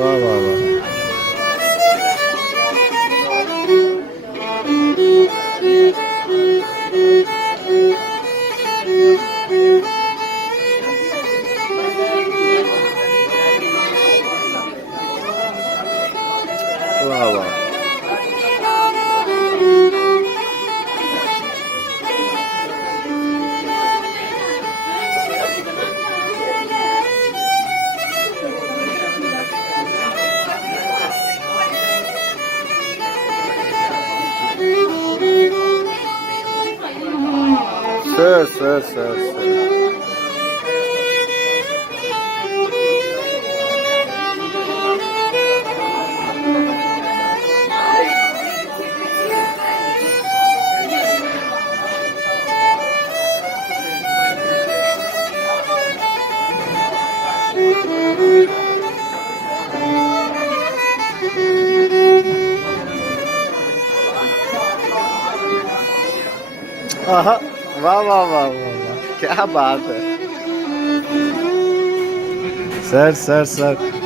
वाह वाह वाह. वाह वाह. Sir sir sir sir. आहा, वाह वाह वाह वाह वाह, क्या बात है. Sir sir sir.